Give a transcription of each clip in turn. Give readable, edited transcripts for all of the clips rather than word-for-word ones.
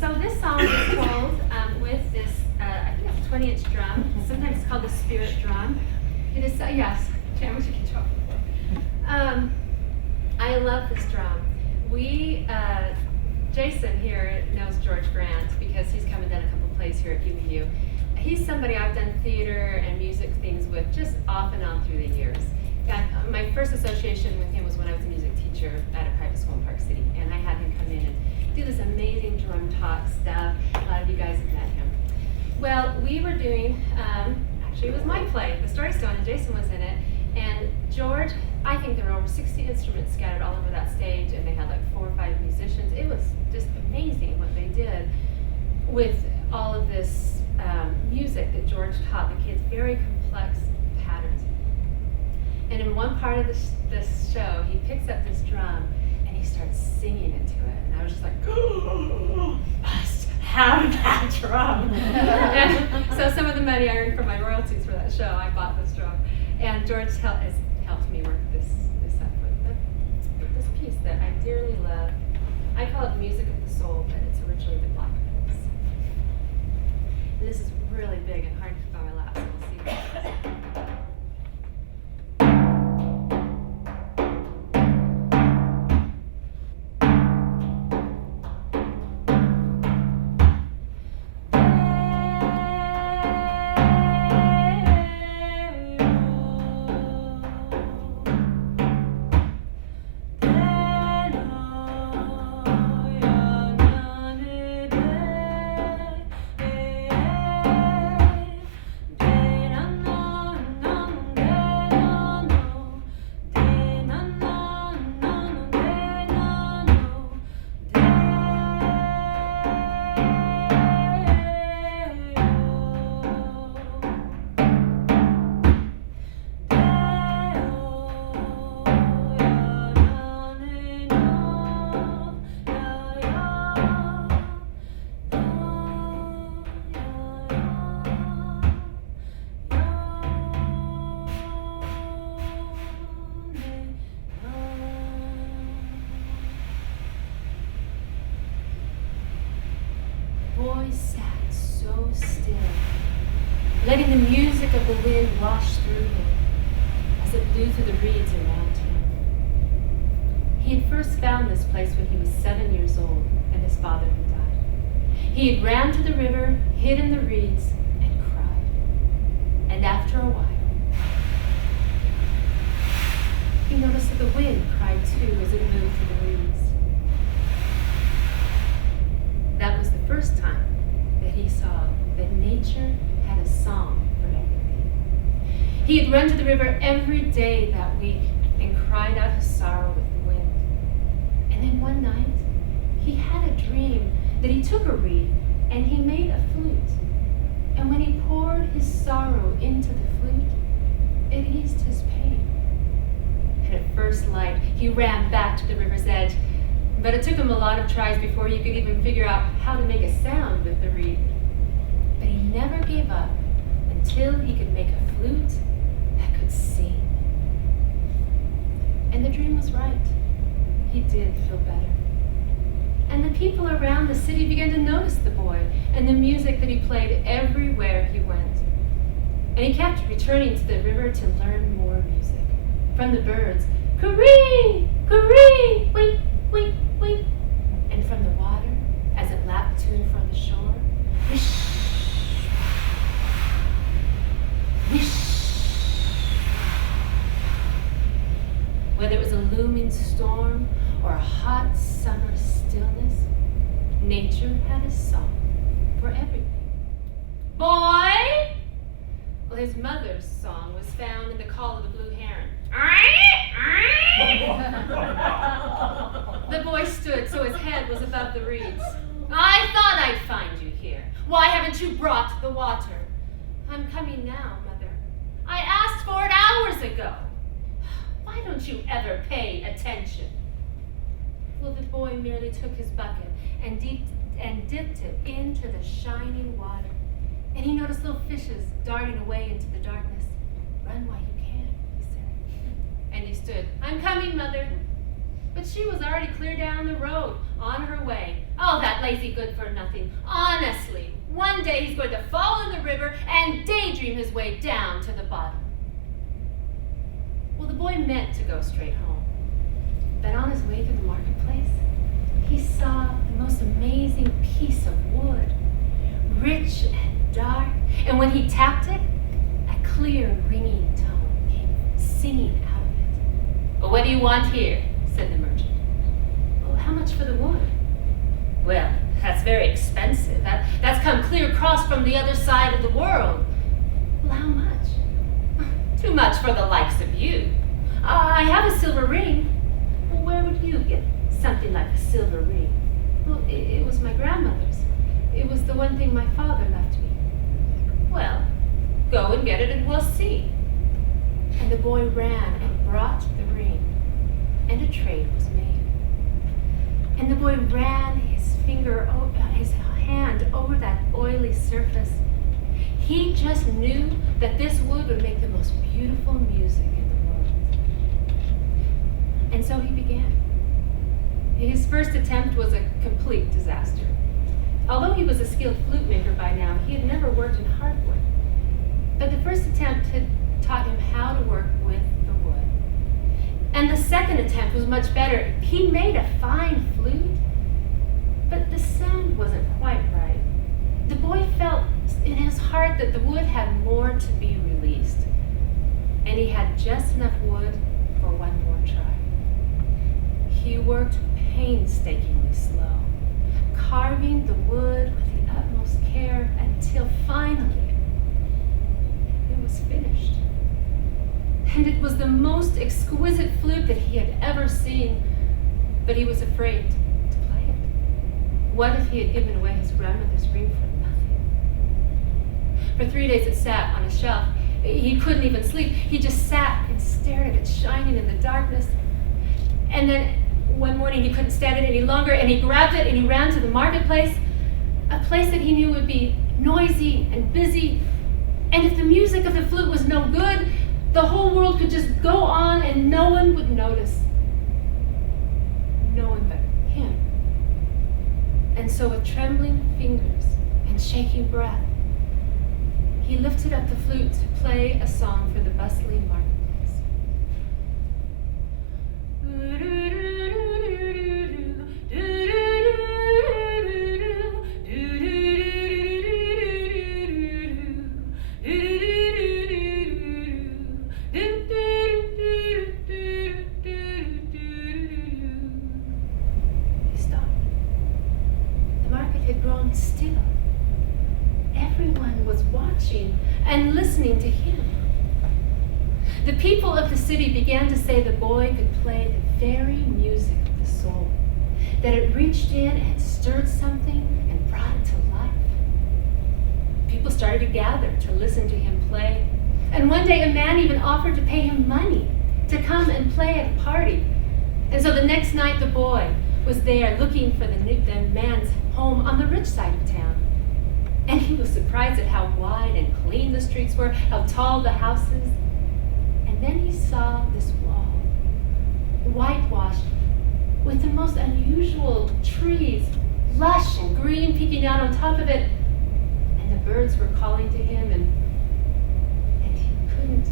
So this song is told with this, I think it's a 20-inch drum. Sometimes it's called the spirit drum. It is, yes, Jan, what you can drop it. I love this drum. Jason here knows George Grant because he's come and done a couple plays here at UVU. He's somebody I've done theater and music things with just off and on through the years. My first association with him was when I was a music teacher at a private school in Park City, and I had him come in and do this amazing drum talk stuff. A lot of you guys have met him. Well, we were doing, actually it was my play, The Story Stone, and Jason was in it. And George, I think there were over 60 instruments scattered all over that stage, and they had like 4 or 5 musicians. It was just amazing what they did with all of this music that George taught the kids, very complex patterns. And in one part of this show, he picks up this drum and he starts singing into it. And I was just like, oh, must have that drum. And so some of the money I earned from my royalties for that show, I bought this drum. And George has helped me work this up with this piece that I dearly love. I call it music of the soul, but it's originally the black notes. And this is really big and hard to keep on my lap, so we'll see what happens. Sat so still, letting the music of the wind wash through him as it blew through the reeds around him. He had first found this place when he was 7 years old and his father had died. He had ran to the river, hid in the reeds, and cried. And after a while, he noticed that the wind cried too as it moved through the reeds. That was the first time that he saw that nature had a song for everything. He had run to the river every day that week and cried out his sorrow with the wind. And then one night, he had a dream that he took a reed and he made a flute. And when he poured his sorrow into the flute, it eased his pain. And at first light, he ran back to the river's edge. But it took him a lot of tries before he could even figure out how to make a sound with the reed. But he never gave up until he could make a flute that could sing. And the dream was right. He did feel better. And the people around the city began to notice the boy and the music that he played everywhere he went. And he kept returning to the river to learn more music. From the birds, "Caree, caree, wait, wait, wait," and from the water, as it lapped to and from the shore, "Wish, wish." Whether it was a looming storm or a hot summer stillness, nature had a song for everything. Boy! Well, his mother's song was found in the call of the blue heron. The boy stood so his head was above the reeds. "I thought I'd find you here. Why haven't you brought the water?" "I'm coming now, Mother. I asked for it hours ago." "Why don't you ever pay attention?" Well, the boy merely took his bucket and dipped it into the shining water. And he noticed little fishes darting away into the darkness. "Run while you can," he said. And he stood. "I'm coming, Mother." But she was already clear down the road, on her way. Oh, that lazy good-for-nothing. Honestly, one day he's going to fall in the river and daydream his way down to the bottom. Well, the boy meant to go straight home. But on his way to the marketplace, he saw the most amazing piece of wood, rich and dark. And when he tapped it, a clear, ringing tone came singing out of it. "Well, what do you want here?" said the merchant. "Well, how much for the wood?" "Well, that's very expensive. That's come clear across from the other side of the world." "Well, how much?" "Too much for the likes of you." "I have a silver ring." "Well, where would you get something like a silver ring?" "Well, it was my grandmother's. It was the one thing my father left me." "Well, go and get it and we'll see." And the boy ran and brought the ring, and a trade was made. And the boy ran his hand over that oily surface. He just knew that this wood would make the most beautiful music in the world. And so he began. His first attempt was a complete disaster. Although he was a skilled flute maker by now, he had never worked in hardwood. But the first attempt had taught him how to work with the wood. And the second attempt was much better. He made a fine flute, but the sound wasn't quite right. The boy felt in his heart that the wood had more to be released, and he had just enough wood for one more try. He worked painstakingly slow, carving the wood with the utmost care until finally it was finished. And it was the most exquisite flute that he had ever seen, but he was afraid to play it. What if he had given away his grandmother's ring for nothing? For 3 days it sat on a shelf. He couldn't even sleep. He just sat and stared at it shining in the darkness. And then one morning he couldn't stand it any longer, and he grabbed it and he ran to the marketplace, a place that he knew would be noisy and busy. And if the music of the flute was no good, the whole world could just go on and no one would notice. No one but him. And so with trembling fingers and shaking breath, he lifted up the flute to play a song for the bustling marketplace. Still, everyone was watching and listening to him. The people of the city began to say the boy could play the very music of the soul, that it reached in and stirred something and brought it to life. People started to gather to listen to him play, and one day a man even offered to pay him money to come and play at a party. And so the next night the boy was there looking for the man's home on the rich side of town. And he was surprised at how wide and clean the streets were, how tall the houses. And then he saw this wall, whitewashed, with the most unusual trees, lush and green, peeking out on top of it. And the birds were calling to him, and he couldn't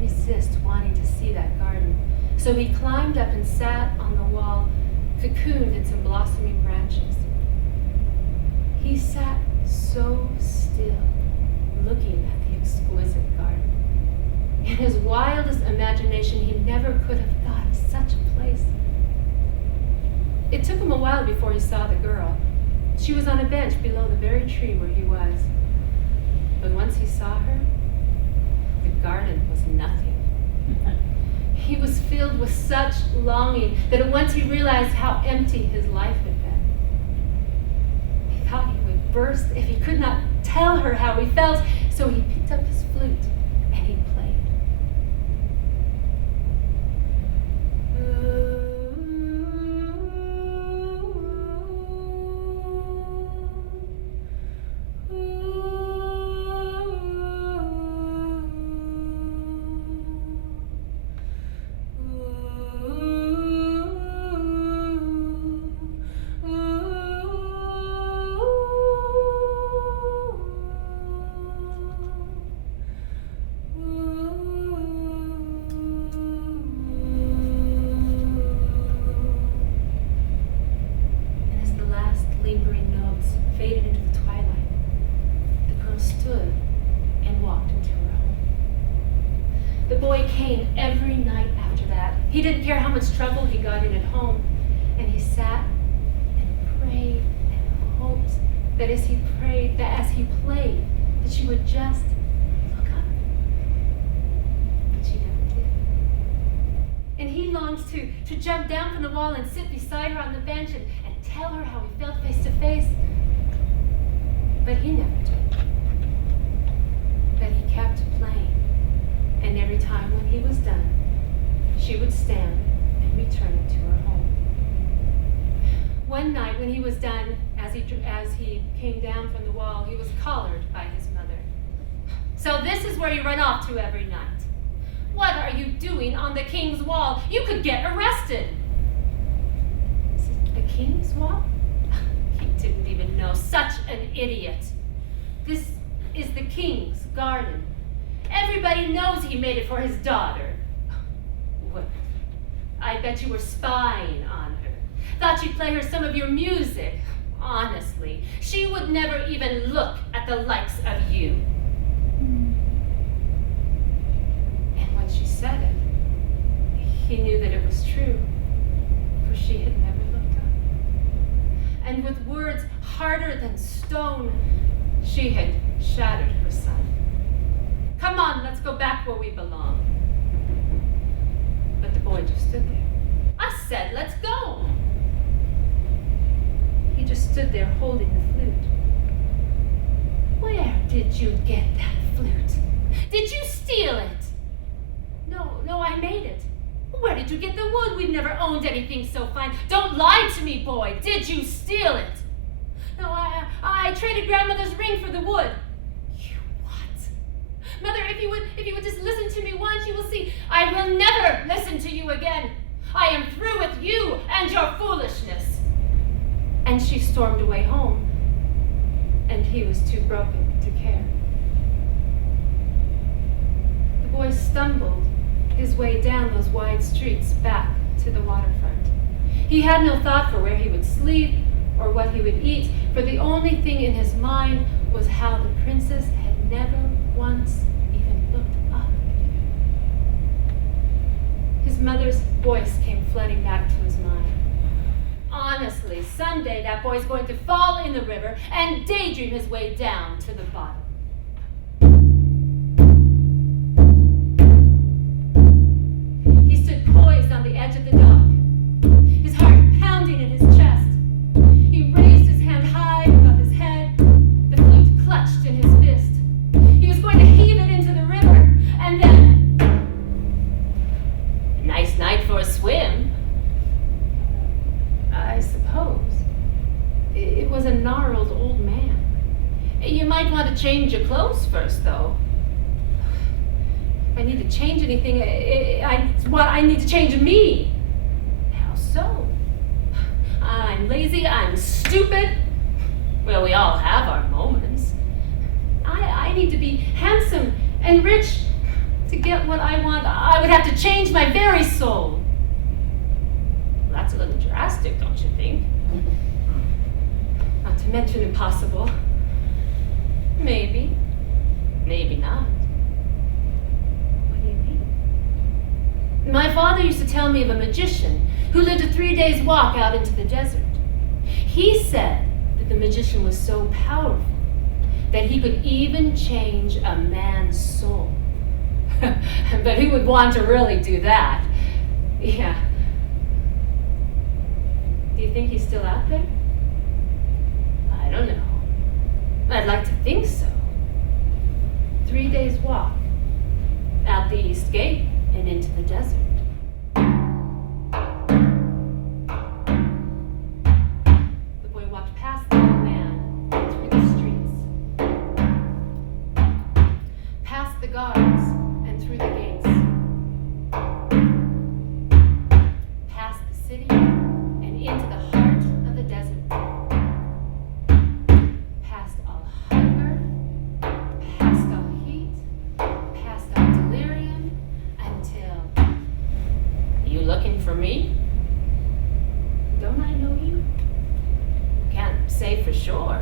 resist wanting to see that garden. So he climbed up and sat on the wall, cocooned in some blossoming branches. He sat so still, looking at the exquisite garden. In his wildest imagination, he never could have thought of such a place. It took him a while before he saw the girl. She was on a bench below the very tree where he was. But once he saw her, the garden was nothing. He was filled with such longing that at once he realized how empty his life had been. He thought he would burst if he could not tell her how he felt, so he picked up his flute and he played. He didn't care how much trouble he got in at home. And he sat and prayed and hoped that as he prayed, that as he played, that she would just look up. But she never did. And he longed to jump down from the wall and sit beside her on the bench and tell her how he felt face to face. But he never did. But he kept playing. And every time when he was done, she would stand and return to her home. One night when he was done, as he came down from the wall, he was collared by his mother. "So this is where you run off to every night. What are you doing on the king's wall? You could get arrested." Is it the king's wall? He didn't even know. Such an idiot. This is the king's garden. Everybody knows he made it for his daughter. Well, I bet you were spying on her. Thought you'd play her some of your music. Honestly, she would never even look at the likes of you. And when she said it, he knew that it was true, for she had never looked up. And with words harder than stone, she had shattered her son. "Come on, let's go back where we belong." But the boy just stood there. "I said, let's go." He just stood there holding the flute. "Where did you get that flute? Did you steal it?" No, I made it." "Where did you get the wood? We've never owned anything so fine." "Don't lie to me, boy. Did you steal it?" "No, I traded grandmother's ring for the wood." "You what?" "Mother, if you would just listen to me once, you will see I will never listen to you again. I am through with you and your foolishness." And she stormed away home, and he was too broken to care. The boy stumbled his way down those wide streets back to the waterfront. He had no thought for where he would sleep or what he would eat, for the only thing in his mind was how the princess had never once even looked up at him. His mother's voice came flooding back to his mind. Honestly, someday that boy's going to fall in the river and daydream his way down to the bottom. He stood poised on the edge of the dock, his heart pounding in his chest. He raised his hand high above his head, the flute clutched in his fist. He was going to heave it into the river, and then... Nice night for a swim. I suppose. It was a gnarled old man. You might want to change your clothes first, though. If I need to change anything, I need to change me. How so? I'm lazy, I'm stupid. Well, we all have our moments. I need to be handsome and rich. To get what I want, I would have to change my very soul. Well, that's a little drastic, don't you think? Not to mention impossible. Maybe. Maybe not. What do you mean? My father used to tell me of a magician who lived a 3 days walk out into the desert. He said that the magician was so powerful that he could even change a man's soul. But who would want to really do that? Yeah. Do you think he's still out there? I don't know. I'd like to think so. 3 days walk out the east gate and into the desert. The boy walked past the old man through the streets, past the guards and through the gates, past the city and into the heart of the desert. Looking for me? Don't I know you? Can't say for sure.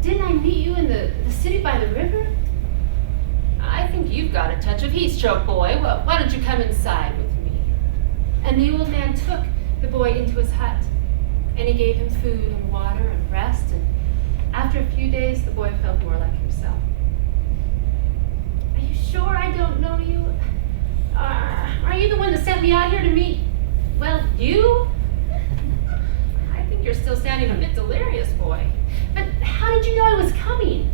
Didn't I meet you in the city by the river? I think you've got a touch of heat stroke, boy. Well, why don't you come inside with me? And the old man took the boy into his hut, and he gave him food and water and rest, and after a few days, the boy felt more like himself. Are you sure I don't know you? Are you the one that sent me out here to meet, well, you? I think you're still sounding a bit delirious, boy. But how did you know I was coming?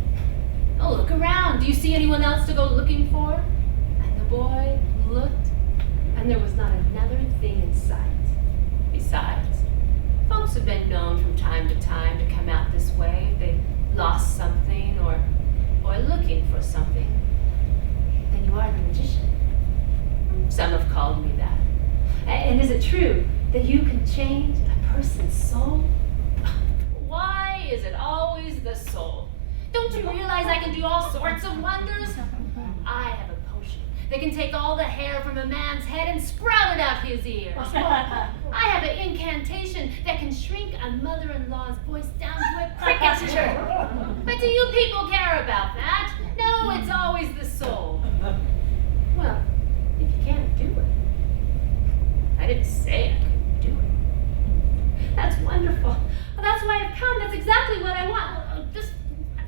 Oh, look around. Do you see anyone else to go looking for? And the boy looked, and there was not another thing in sight. Besides, folks have been known from time to time to come out this way if they lost something or looking for something. Then you are the magician. Some have called me that. And is it true that you can change a person's soul? Why is it always the soul? Don't you realize I can do all sorts of wonders? I have a potion that can take all the hair from a man's head and sprout it out his ears. I have an incantation that can shrink a mother-in-law's voice down to a cricket's chirp. But do you people care about that? No, it's always the soul. Well, if you can't do it. I didn't say I couldn't do it. That's wonderful. Well, that's why I've come. That's exactly what I want.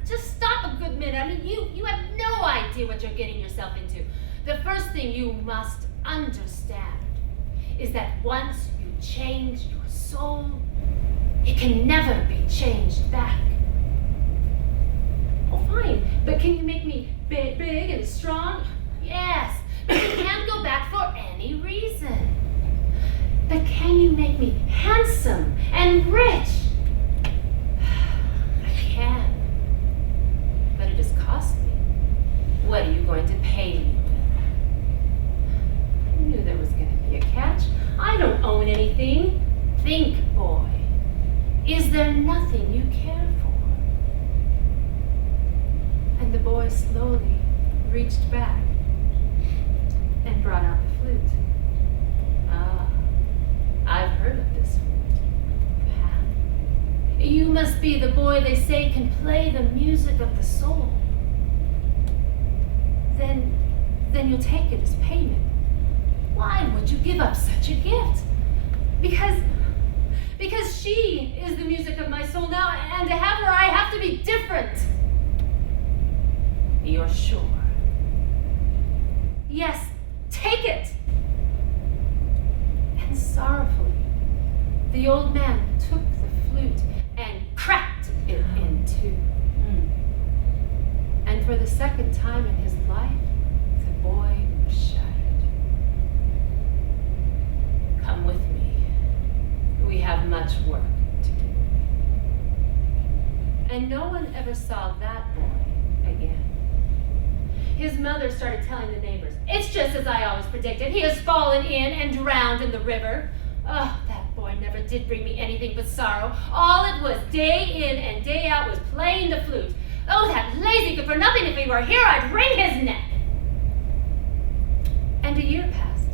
Just stop a good minute. I mean, you have no idea what you're getting yourself into. The first thing you must understand is that once you change your soul, it can never be changed back. Oh, fine. But can you make me big and strong? Yes. But you can't go back for any reason. But can you make me handsome and rich? I can. But it has cost me. What are you going to pay me with? I knew there was going to be a catch. I don't own anything. Think, boy. Is there nothing you care for? And the boy slowly reached back and brought out the flute. Ah, I've heard of this flute. You must be the boy they say can play the music of the soul. Then you'll take it as payment. Why would you give up such a gift? Because she is the music of my soul now, and to have her, I have to be different. You're sure? Yes, take it. And sorrowfully, the old man took the flute and cracked it in two. And for the second time in his life, the boy was shattered. Come with me. We have much work to do. And no one ever saw that boy again. His mother started telling the neighbors, "It's just as I always predicted. He has fallen in and drowned in the river. Oh, that boy never did bring me anything but sorrow. All it was, day in and day out, was playing the flute. Oh, that lazy good for nothing. If he were here, I'd wring his neck." And a year passed,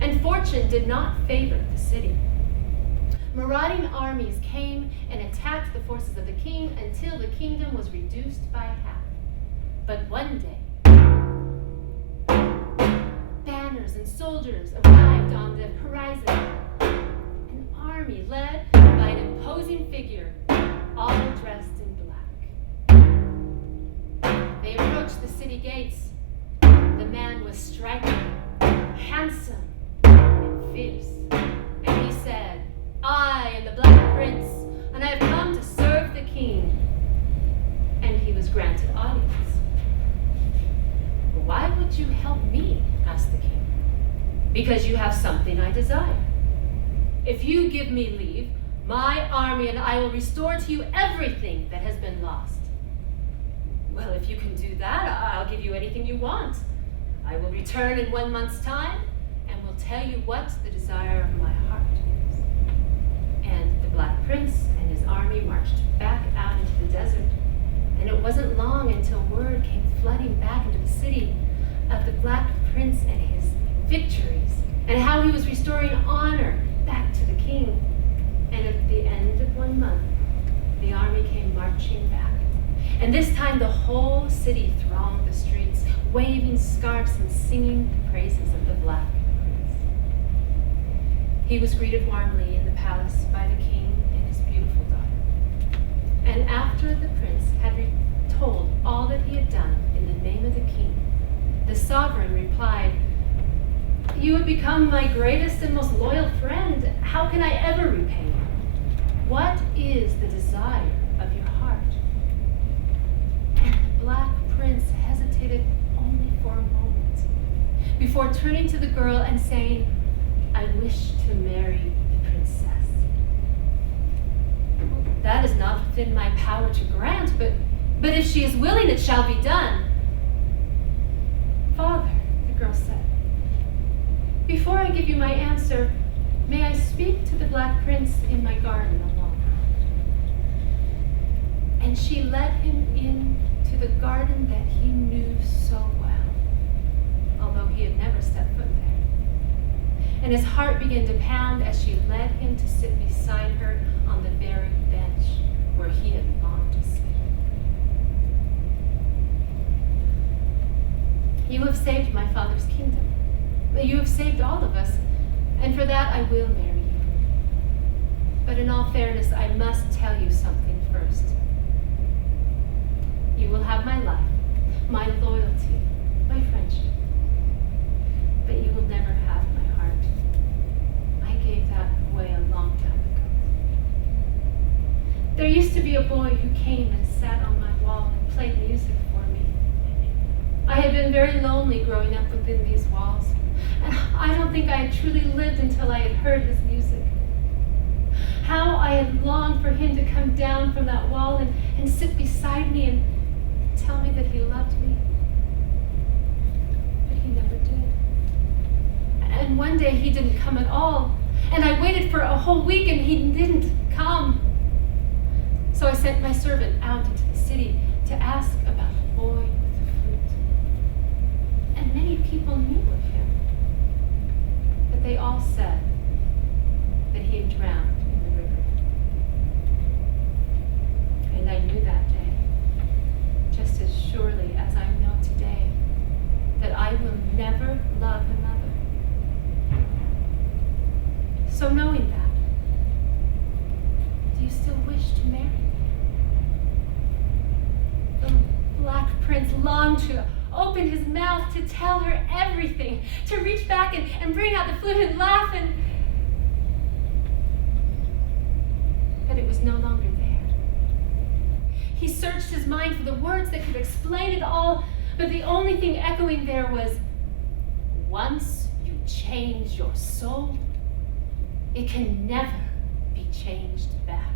and fortune did not favor the city. Marauding armies came and attacked the forces of the king until the kingdom was reduced by half. But one day, banners and soldiers arrived on the horizon. An army led by an imposing figure, all dressed in black. They approached the city gates. The man was striking, handsome, and fierce. And he said, "I am the Black Prince, and I have come to serve the king." And he was granted audience. "Why would you help me?" asked the king. "Because you have something I desire. If you give me leave, my army and I will restore to you everything that has been lost." "Well, if you can do that, I'll give you anything you want. I will return in 1 month's time and will tell you what the desire of my heart is." And the Black Prince and his army marched back out into the desert. And it wasn't long until word came flooding back into the city of the Black Prince and his victories, and how he was restoring honor back to the king. And at the end of 1 month, the army came marching back. And this time the whole city thronged the streets, waving scarfs and singing the praises of the Black Prince. He was greeted warmly in the palace by the king and his beautiful daughter. And after the prince had told all that he had done in the name of the king, the sovereign replied, "You have become my greatest and most loyal friend. How can I ever repay you? What is the desire of your heart?" And the Black Prince hesitated only for a moment before turning to the girl and saying, "I wish to marry the princess." "Well, that is not within my power to grant, but if she is willing, it shall be done." "Father," the girl said, "before I give you my answer, may I speak to the Black Prince in my garden alone?" And she led him into the garden that he knew so well, although he had never stepped foot there. And his heart began to pound as she led him to sit beside her on the very bench where he had longed to sit. "You have saved my father's kingdom. You have saved all of us, and for that I will marry you. But in all fairness, I must tell you something first. You will have my life, my loyalty, my friendship, but you will never have my heart. I gave that away a long time ago. There used to be a boy who came and sat on my wall and played music for me. I had been very lonely growing up within these walls, and I don't think I had truly lived until I had heard his music. How I had longed for him to come down from that wall and sit beside me and tell me that he loved me. But he never did. And one day he didn't come at all, and I waited for a whole week and he didn't come. So I sent my servant out into the city to ask about the boy with the flute. And many people knew of him, but they all said that he had drowned in the river. And I knew that day, just as surely as I know today, that I will never love another. So knowing that, do you still wish to marry me? The Black Prince longed to open his mouth to tell her everything, to reach back and bring out the flute and laugh, but it was no longer there. He searched his mind for the words that could explain it all, but the only thing echoing there was, "Once you change your soul, it can never be changed back."